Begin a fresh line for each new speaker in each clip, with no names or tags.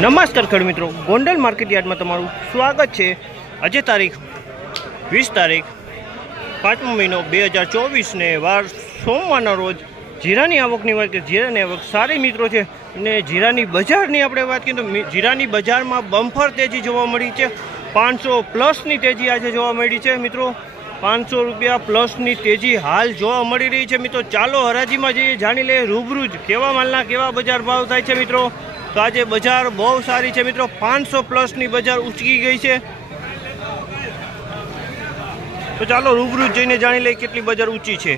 નમસ્કાર ખેડૂત મિત્રો. ગોંડલ માર્કેટ યાર્ડમાં તમારું સ્વાગત છે. આજે તારીખ વીસ તારીખ, પાંચમો મહિનો બે હજાર ચોવીસને વાર સોમવારના રોજ જીરાની આવકની વાત કરીએ જીરાની આવક સારી મિત્રો છે અને જીરાની બજારની આપણે વાત કરીએ તો જીરાની બજારમાં બમ્ફર તેજી જોવા મળી છે. પાંચસો પ્લસની તેજી આજે જોવા મળી છે મિત્રો. પાંચસો રૂપિયા પ્લસની તેજી હાલ જોવા મળી રહી છે મિત્રો. ચાલો હરાજીમાં જઈએ. જાણી લઈએ રૂબરૂ જ કેવા માલના કેવા બજાર ભાવ થાય છે મિત્રો. તો આજે બજાર બહુ સારી છે મિત્રો. પાંચસો પ્લસની બજાર ઉચકી ગઈ છે. તો ચાલો રૂબરૂ જઈને જાણી લઈએ કેટલી બજાર ઊંચી છે.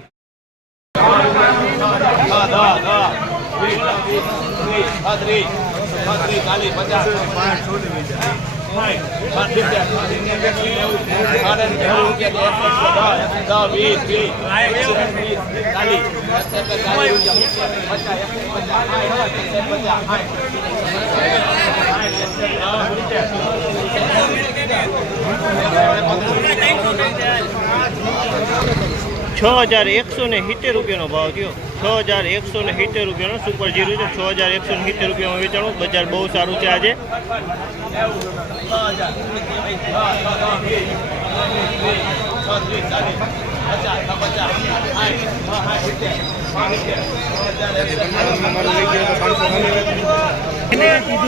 છ હજાર એકસો ને સિત્તેર રૂપિયાનો ભાવ થયો. છ હજાર એકસો ને સિત્તેર રૂપિયાનો સુપર જીરો છે. છ હજાર એકસો ને સિત્તેર રૂપિયામાં વેચાણું. બજાર બહુ સારું છે આજે.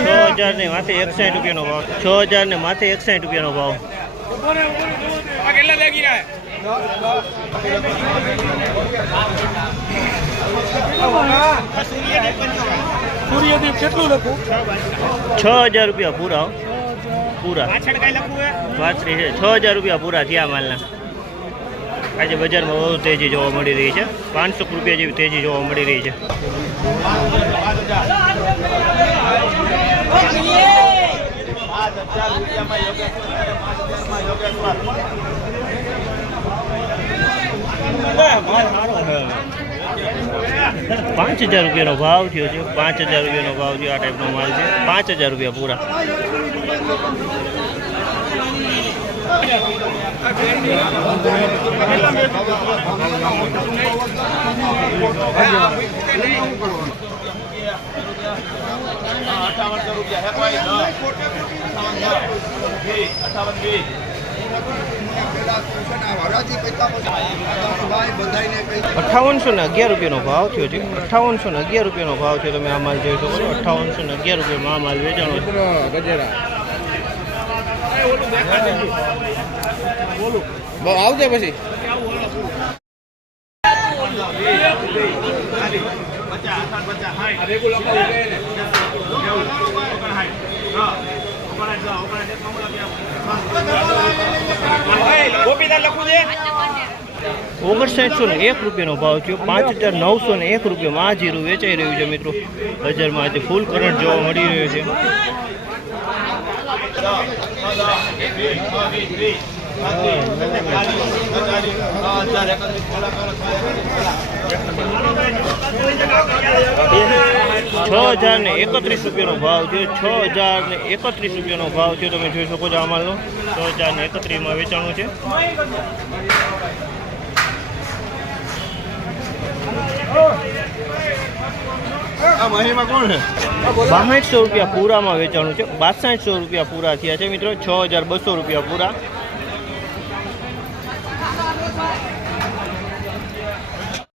છ હજાર ને માથે એકસાઠ રૂપિયાનો ભાવ. છ હજાર ને માથે એકસાઠ રૂપિયાનો ભાવ.
સૂર્યદીપ કેટલું લખું?
છ હજાર રૂપિયા પૂરા પૂરા. વાતરી છે છ હજાર રૂપિયા પૂરા થયા માલના. આજે બજારમાં બહુ તેજી જોવા મળી રહી છે. પાંચસો રૂપિયા જેવી તેજી જોવા મળી રહી છે. પાંચ હજાર રૂપિયાનો ભાવ થયો છે. પાંચ હજાર રૂપિયાનો ભાવ થયો આ ટાઈપનો માલ છે. પાંચ હજાર રૂપિયા પૂરા. અઠ્ઠાવનસો ને અગિયાર રૂપિયાનો ભાવ થયો છે. અઠાવનસો ને અગિયાર રૂપિયાનો ભાવ છે. તમે આ માલ જોઈ શકો છો. અઠ્ઠાવનસો ને અગિયાર રૂપિયામાં આ માલ વેચાણો છે.
આવજે પછી.
ઓગણસાઠસો ને એક રૂપિયાનો ભાવ થયો. પાંચ હજાર નવસો ને એક રૂપિયામાં આ જીરું વેચાઈ રહ્યું છે મિત્રો. બજારમાં આજે ફૂલ કરંટ જોવા મળી રહ્યો છે. છ હજાર ને એકત્રીસ રૂપિયાનો ભાવ છે છ હજાર ને એકત્રીસ રૂપિયાનો ભાવ છે તમે જોઈ શકો છો આ માલનો. છ હજાર ને એકત્રીસમાં વેચાણું છે? બાસઠસો રૂપિયા પૂરામાં વેચાણું છે. બાસઠસો રૂપિયા પૂરા થયા છે મિત્રો. છ હજાર બસો રૂપિયા પૂરા.